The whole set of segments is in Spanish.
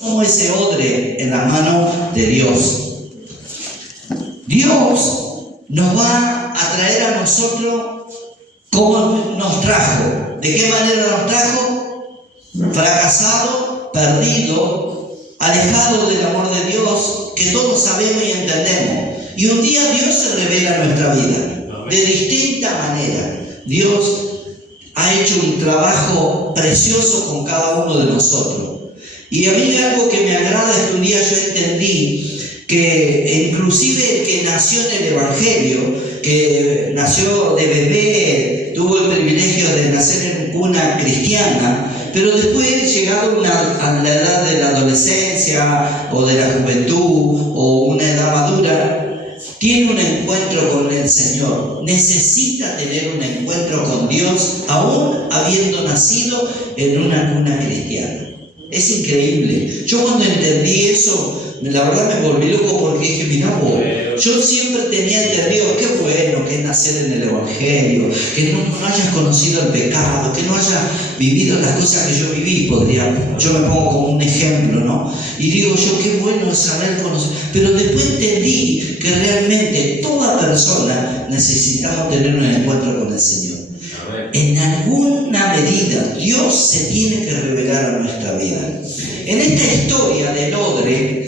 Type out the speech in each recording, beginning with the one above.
Como ese odre en la mano de Dios. Dios nos va a traer a nosotros como nos trajo. ¿De qué manera nos trajo? Fracasado, perdido, alejado del amor de Dios, que todos sabemos y entendemos. Y un día Dios se revela en nuestra vida, de distinta manera. Dios ha hecho un trabajo precioso con cada uno de nosotros. Y a mí algo que me agrada es que un día yo entendí que inclusive el que nació en el Evangelio, que nació de bebé, tuvo el privilegio de nacer en cuna cristiana, pero después, llegado a la edad de la adolescencia o de la juventud o una edad madura, tiene un encuentro con el Señor. Necesita tener un encuentro con Dios, aún habiendo nacido en una cuna cristiana. Es increíble. Yo cuando entendí eso, la verdad me volví loco porque dije, mirá vos, yo siempre tenía entendido, qué bueno que es nacer en el Evangelio, que no hayas conocido el pecado, que no hayas vivido las cosas que yo viví, yo me pongo como un ejemplo, ¿no? Y digo yo, qué bueno es saber conocer, pero después entendí que realmente toda persona necesitamos tener un encuentro con el Señor. En alguna medida Dios se tiene que revelar a nuestra vida. En esta historia del odre,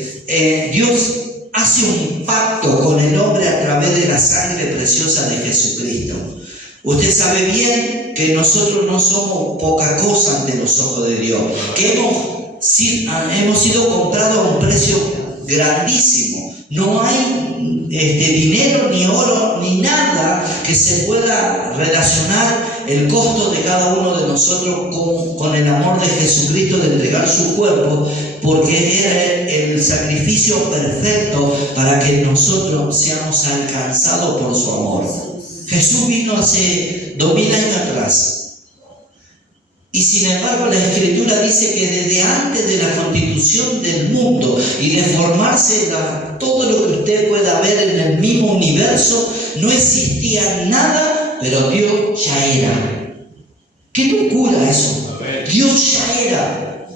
Dios hace un pacto con el hombre a través de la sangre preciosa de Jesucristo. Usted sabe bien que nosotros no somos poca cosa ante los ojos de Dios, que hemos sido comprados a un precio grandísimo. No hay dinero, ni oro, ni nada que se pueda relacionar el costo de cada uno de nosotros con el amor de Jesucristo de entregar su cuerpo, porque era el sacrificio perfecto para que nosotros seamos alcanzados por su amor. Jesús vino hace 2000 años atrás. Y sin embargo la Escritura dice que desde antes de la constitución del mundo y de formarse todo lo que usted pueda ver en el mismo universo, no existía nada, pero Dios ya era. ¡Qué locura eso! Dios ya era.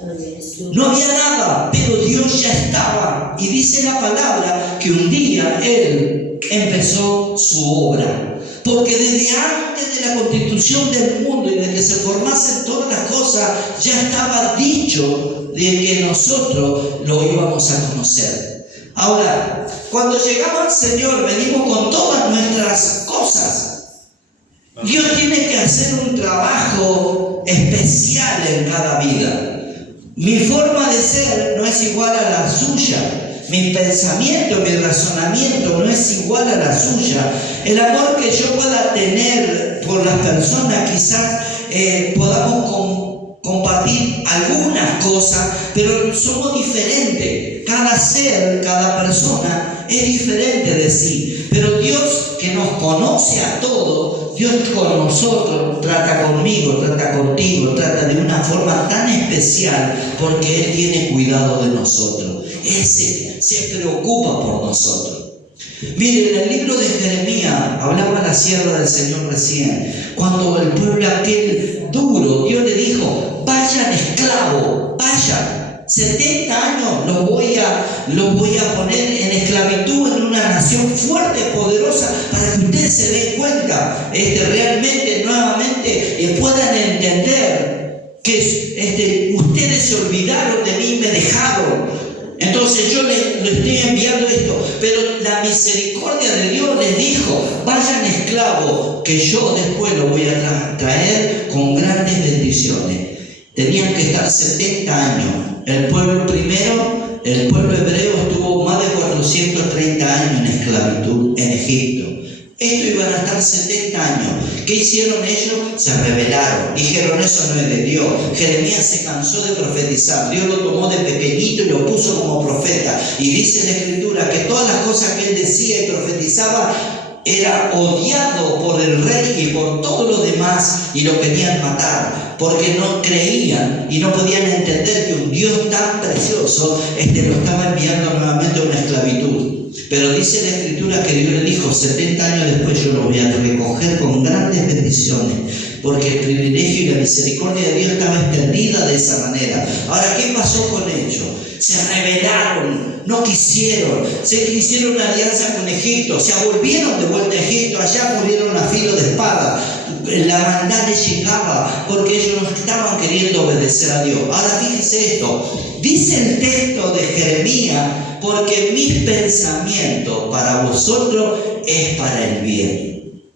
No había nada, pero Dios ya estaba. Y dice la palabra que un día Él empezó su obra. Porque desde antes de la constitución del mundo y de que se formasen todas las cosas, ya estaba dicho de que nosotros lo íbamos a conocer. Ahora, cuando llegamos al Señor, venimos con todas nuestras cosas. Dios tiene que hacer un trabajo especial en cada vida. Mi forma de ser no es igual a la suya. Mi pensamiento, mi razonamiento no es igual a la suya. El amor que yo pueda tener por las personas, quizás podamos compartir algunas cosas, pero somos diferentes. Cada ser, cada persona es diferente de sí. Pero Dios, que nos conoce a todos, Dios con nosotros trata conmigo, trata contigo, trata de una forma tan especial porque Él tiene cuidado de nosotros. Él se preocupa por nosotros. Miren, en el libro de Jeremías, hablaba la sierva del Señor recién, cuando el pueblo aquel duro, Dios le dijo, vayan esclavos, vayan. 70 años los voy a poner en esclavitud en una nación fuerte, poderosa, para que ustedes se den cuenta, realmente, nuevamente, puedan entender que ustedes se olvidaron de mí y me dejaron. Entonces yo le estoy enviando esto, pero la misericordia de Dios les dijo, vayan esclavos, que yo después los voy a traer con grandes bendiciones. Tenían que estar 70 años. El pueblo primero, el pueblo hebreo estuvo más de 430 años en esclavitud en Egipto. Esto iban a estar 70 años. ¿Qué hicieron ellos? Se rebelaron. Dijeron, eso no es de Dios. Jeremías se cansó de profetizar. Dios lo tomó de pequeñito y lo puso como profeta. Y dice la Escritura que todas las cosas que él decía y profetizaba era odiado por el rey y por todos los demás y lo querían matar. Porque no creían y no podían entender que un Dios tan precioso lo estaba enviando nuevamente a una esclavitud. Pero dice la Escritura que Dios le dijo, 70 años después yo lo voy a recoger con grandes bendiciones, porque el privilegio y la misericordia de Dios estaba extendida de esa manera. Ahora, ¿qué pasó con ellos? Se rebelaron, no quisieron, se hicieron una alianza con Egipto, se volvieron de vuelta a Egipto, allá murieron a filo de espada. La maldad les llegaba porque ellos no estaban queriendo obedecer a Dios. Ahora fíjense esto, dice el texto de Jeremías: porque mis pensamientos para vosotros es para el bien.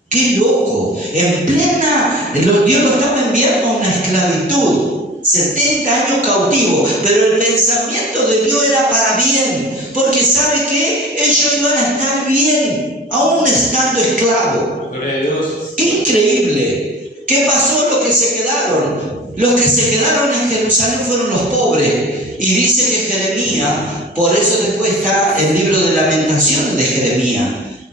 ¡Qué loco! En plena, Dios lo estaba enviando a una esclavitud, 70 años cautivo, pero el pensamiento de Dios era para bien, porque ¿sabe qué? Ellos iban a estar bien, aún estando esclavos. Gloria a Dios. ¡Qué increíble! ¿Qué pasó? Los que se quedaron. Los que se quedaron en Jerusalén fueron los pobres. Y dice que Jeremías, por eso después está el libro de Lamentaciones de Jeremías.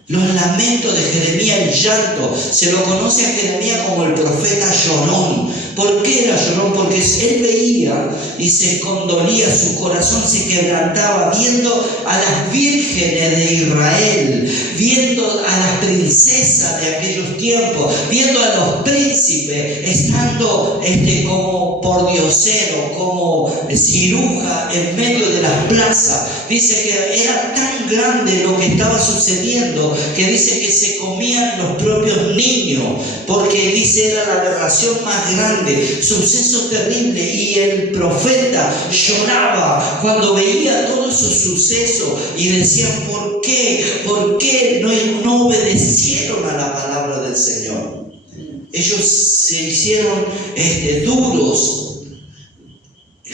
Los lamentos de Jeremías, el llanto. Se lo conoce a Jeremías como el profeta llorón. ¿Por qué era llorón? Porque él veía y se condolía, su corazón se quebrantaba viendo a las vírgenes de Israel, viendo a las princesas de aquellos tiempos, viendo a los príncipes estando como pordioseros, como ciruja en medio de las plazas. Dice que era tan grande lo que estaba sucediendo que dice que se comían los propios niños, porque dice era la aberración más grande, suceso terrible. Y el profeta lloraba cuando veía todos esos sucesos y decían: ¿por qué? ¿Por qué no obedecieron a la palabra del Señor? Ellos se hicieron duros.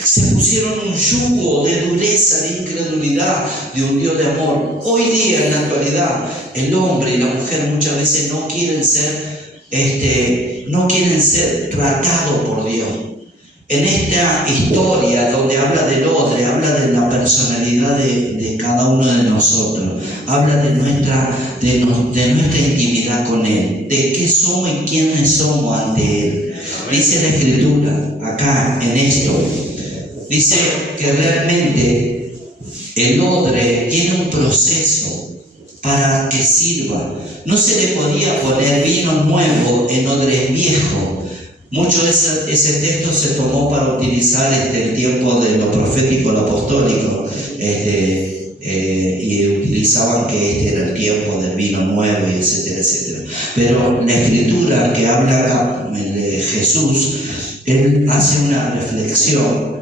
Se pusieron un yugo de dureza, de incredulidad, de un Dios de amor. Hoy día, en la actualidad, el hombre y la mujer muchas veces no quieren ser tratados por Dios. En esta historia donde habla del otro, habla de la personalidad de cada uno de nosotros, habla de nuestra intimidad con Él, de qué somos y quiénes somos ante Él. Dice la Escritura acá en esto. Dice que realmente el odre tiene un proceso para que sirva. No se le podía poner vino nuevo en odre viejo. Mucho de ese texto se tomó para utilizar el tiempo de lo profético, lo apostólico, y utilizaban que este era el tiempo del vino nuevo, y etcétera, etcétera. Pero la Escritura que habla acá de Jesús, él hace una reflexión,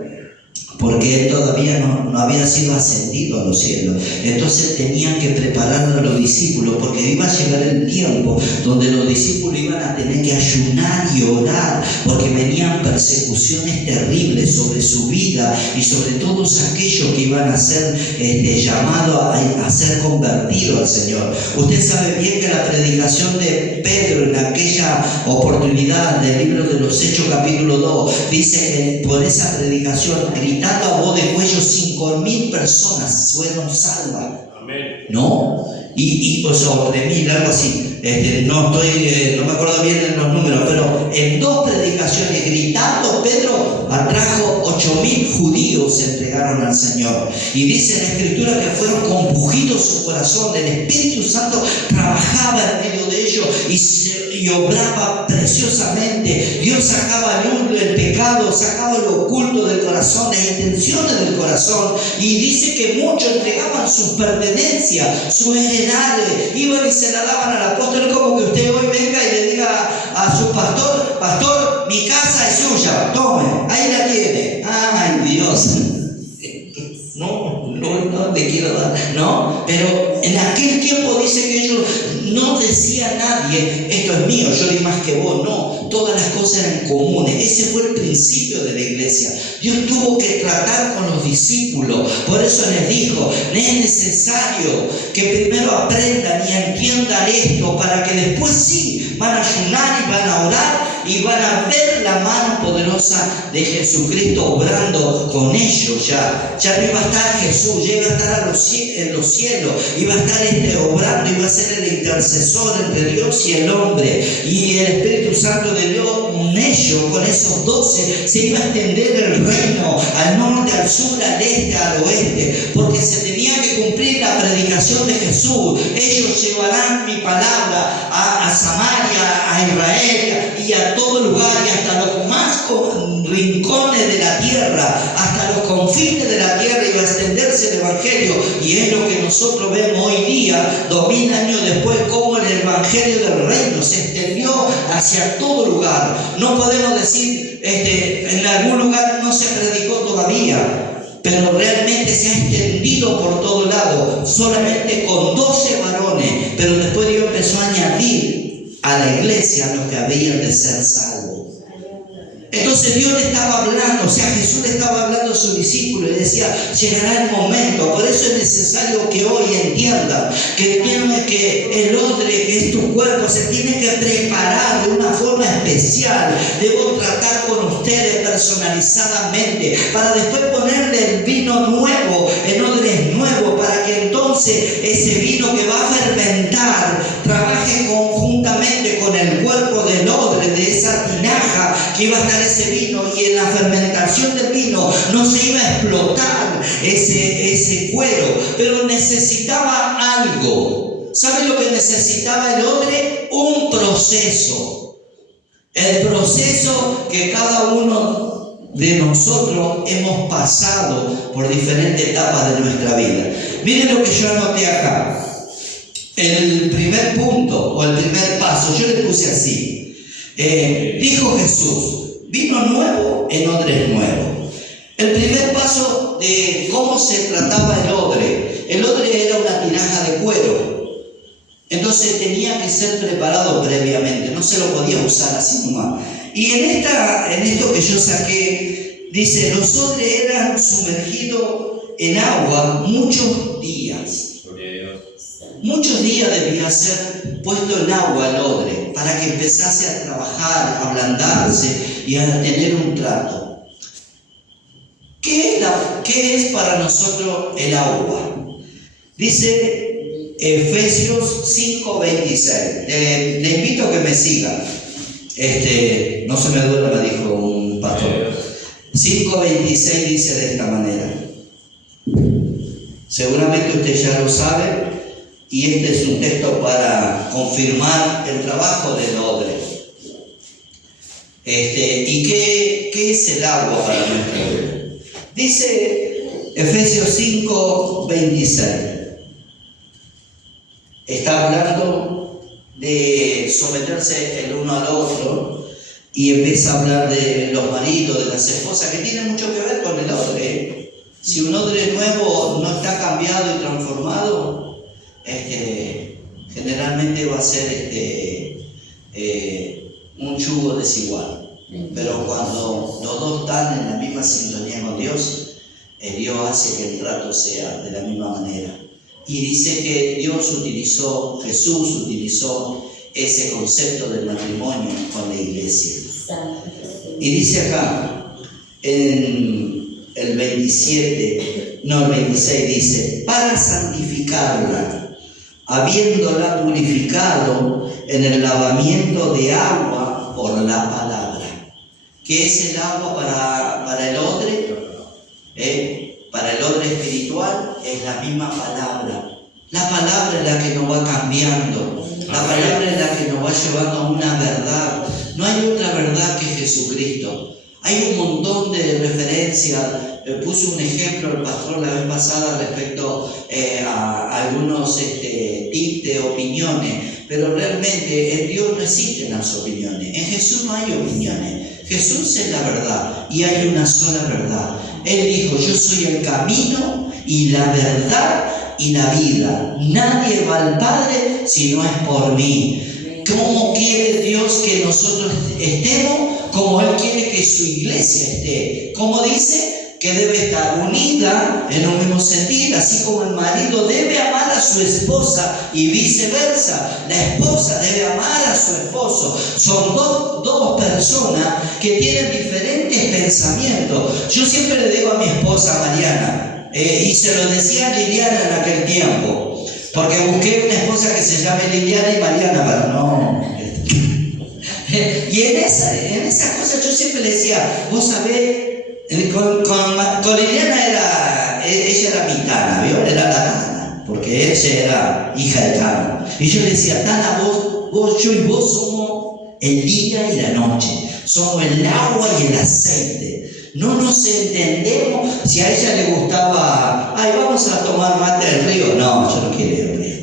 porque él todavía no había sido ascendido a los cielos. Entonces tenían que preparar a los discípulos, porque iba a llegar el tiempo donde los discípulos iban a tener que ayunar y orar, porque venían persecuciones terribles sobre su vida y sobre todos aquellos que iban a ser llamados a ser convertidos al Señor. Usted sabe bien que la predicación de Pedro en aquella oportunidad del libro de los Hechos capítulo 2 dice que por esa predicación, gritando a voz de cuello, 5.000 personas fueron salvas. Amén. ¿No? O sea, 3.000, algo así. No me acuerdo bien de los números, pero en 2 predicaciones gritando, Pedro atrajo 8.000 judíos, se entregaron al Señor. Y dice en la Escritura que fueron compungidos su corazón, el Espíritu Santo trabajaba en medio de ellos y obraba preciosamente. Dios sacaba a luz el pecado, sacaba lo oculto del corazón, las intenciones del corazón. Y dice que muchos entregaban sus pertenencias, sus heredades, iban y se la daban al apóstol, como que usted hoy venga y le diga a su pastor: pastor, mi casa es suya, tome, ahí la tiene. Ay, Dios, no le quiero dar, no. Pero en aquel tiempo dice que ellos no decían a nadie: esto es mío, yo di más que vos. No, todas las cosas eran comunes. Ese fue el principio de la iglesia. Dios tuvo que tratar con los discípulos, por eso les dijo: es necesario que primero aprendan y entiendan esto, para que después sí van a ayunar y van a orar y van a ver la mano poderosa de Jesucristo obrando con ellos. Ya no iba a estar Jesús, ya iba a estar en los cielos, iba a estar obrando, iba a ser el intercesor entre Dios y el hombre, y el Espíritu Santo de Dios con ellos, con esos 12, se iba a extender el reino al norte, al sur, al este, al oeste, porque se tenía que cumplir la predicación de Jesús. Ellos llevarán mi palabra a Samaria, a Israel y a todo lugar y hasta los más rincones de la tierra, hasta los confines de la tierra iba a extenderse el Evangelio. Y es lo que nosotros vemos hoy día, 2000 años después, cómo el Evangelio del reino se extendió hacia todo lugar. No podemos decir, en algún lugar no se predicó todavía, pero realmente se ha extendido por todo lado, solamente con 12 varones, pero después Dios empezó a añadir a la iglesia a los que habían de ser salvos. Entonces Dios le estaba hablando, o sea, Jesús le estaba hablando a sus discípulos y decía, llegará el momento. Por eso es necesario que hoy entiendan que el odre, que es tu cuerpo, se tiene que preparar de una forma especial. Debo tratar con ustedes personalizadamente para después ponerle el vino nuevo en odres nuevos, para que entonces ese vino que va a fermentar trabaje conjuntamente con el cuerpo del odre, de esa tinaja que iba a estar ese vino, y en la fermentación del vino no se iba a explotar ese cuero, pero necesitaba algo. ¿Sabe lo que necesitaba el odre? Un proceso. El proceso que cada uno de nosotros hemos pasado por diferentes etapas de nuestra vida. Miren lo que yo anoté acá. El primer punto o el primer paso, yo le puse así. Dijo Jesús, vino nuevo en odres nuevos. El primer paso de cómo se trataba el odre. El odre era una tinaja de cuero. Entonces tenía que ser preparado previamente. No se lo podía usar así nomás. Y en esto que yo saqué, dice, los odres eran sumergidos en agua muchos días. Muchos días debía ser puesto en agua el odre para que empezase a trabajar, a ablandarse y a tener un trato. ¿Qué es para nosotros el agua? Dice Efesios 5:26. Le invito a que me siga. No se me duerma, dijo un pastor. 5:26 dice de esta manera. Seguramente usted ya lo sabe. Y este es un texto para confirmar el trabajo del odre. ¿Y qué es el agua para nuestra vida? Dice Efesios 5:26. Está hablando de someterse el uno al otro y empieza a hablar de los maridos, de las esposas, que tiene mucho que ver con el odre. Si un odre nuevo no está cambiado y transformado, generalmente va a ser un yugo desigual. Pero cuando los dos están en la misma sintonía con Dios, Dios hace que el trato sea de la misma manera. Y dice que Jesús utilizó ese concepto del matrimonio con la iglesia. Y dice acá, en el 26 dice, para santificarla, habiéndola purificado en el lavamiento de agua por la palabra. ¿Qué es el agua para el odre? Para el odre espiritual es la misma palabra. La palabra es la que nos va cambiando. La palabra es la que nos va llevando a una verdad. No hay otra verdad que Jesucristo. Hay un montón de referencias. Puse un ejemplo el pastor la vez pasada respecto a algunos tips de opiniones, pero realmente en Dios no existen las opiniones. En Jesús no hay opiniones. Jesús es la verdad y hay una sola verdad. Él dijo, yo soy el camino y la verdad y la vida. Nadie va al Padre si no es por mí. ¿Cómo quiere Dios que nosotros estemos? Como Él quiere que su iglesia esté. Como dice, que debe estar unida en un mismo sentir, así como el marido debe amar a su esposa y viceversa. La esposa debe amar a su esposo. Son dos personas que tienen diferentes pensamientos. Yo siempre le digo a mi esposa Mariana, y se lo decía a Liliana en aquel tiempo, porque busqué una esposa que se llame Liliana y Mariana, pero no. Y en esas cosas yo siempre le decía, vos sabés, con Liliana ella era mitana, ¿vio? Era la tana. porque ella era hija de Cam. Y yo le decía, Tana, yo y vos somos el día y la noche, somos el agua y el aceite. No nos entendemos. Si a ella le gustaba, ay, vamos a tomar mate del río. No, yo no quiero ir al río.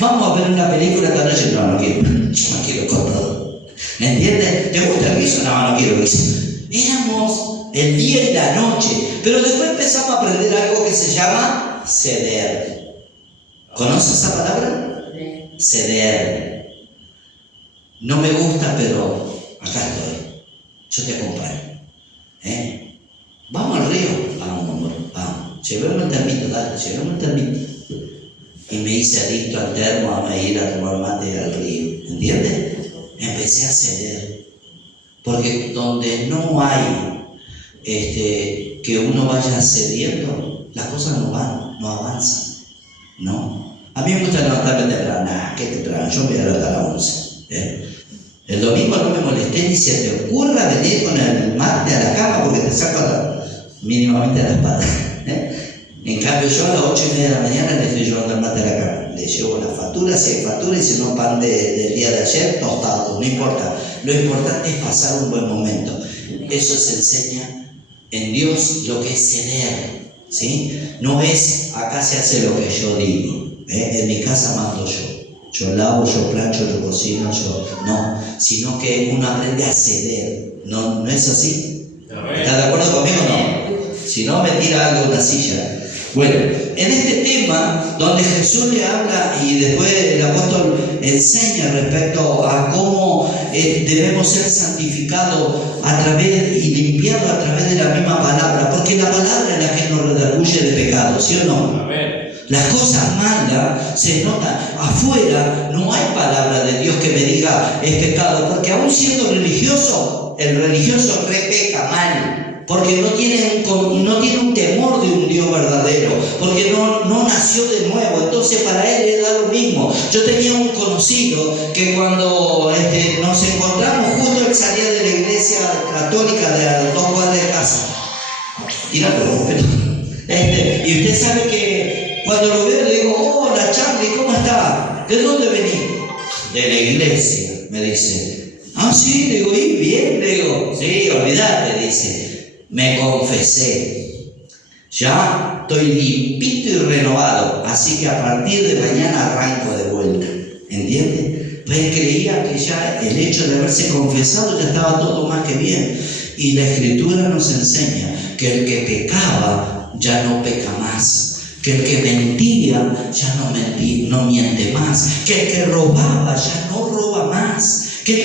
Vamos a ver una película esta noche. No, no quiero. Yo no quiero corredor. ¿Me entiendes? ¿Te gusta el guiso? No, no quiero guiso. Éramos el día y la noche. Pero después empezamos a aprender algo que se llama ceder. ¿Conoces esa palabra? Ceder. No me gusta, pero acá estoy. Yo te acompaño. ¿Vamos al río? Vamos, amor, vamos. Llevemos el termito, dale, llevemos el termito. Y me hice adicto al termo a ir a tomar mate al río. ¿Entiendes? Empecé a ceder. Porque donde no hay que uno vaya cediendo, las cosas no van, no avanzan. ¿No? A mí me gusta levantarme temprano. ¿Qué temprano? Yo me voy a levantar a las 11. El domingo no me molesté ni se te ocurra venir con el mate a la cama porque te saco mínimamente las patas. En cambio yo a las 8:30 de la mañana le estoy llevando el mate a la cama. Le llevo la factura, si hay factura, y si no pan del día de ayer, tostado, no importa. Lo importante es pasar un buen momento. Eso se enseña en Dios, lo que es ceder, ¿sí? No es acá se hace lo que yo digo, en mi casa mando yo. Yo lavo, yo plancho, yo cocino, no, sino que uno aprende a ceder. ¿No es así? ¿Estás de acuerdo conmigo o no? Si no, me tira algo de una silla. Bueno, en este tema donde Jesús le habla y después el apóstol enseña respecto a cómo debemos ser santificados a través y limpiados a través de la misma palabra, porque la palabra es la que nos redarguye de pecado, ¿sí o no? Amén. Las cosas malas se notan. Afuera no hay palabra de Dios que me diga es pecado, porque aún siendo religioso, el religioso repeca mal. Porque no tiene un temor de un Dios verdadero, porque no nació de nuevo, entonces para él le da lo mismo. Yo tenía un conocido que cuando nos encontramos, justo él salía de la iglesia católica de a 2 cuadras de casa. Y usted sabe que cuando lo veo le digo, hola Charlie, ¿cómo está? ¿De dónde venís? De la iglesia, me dice. Ah, sí, le digo, ¿y bien? Le digo, sí, olvídate, dice. Me confesé, ya estoy limpito y renovado, así que a partir de mañana arranco de vuelta, ¿entiendes? Pues él creía que ya el hecho de haberse confesado ya estaba todo más que bien, y la Escritura nos enseña que el que pecaba ya no peca más, que el que mentía ya no miente más, que el que robaba ya no roba más, que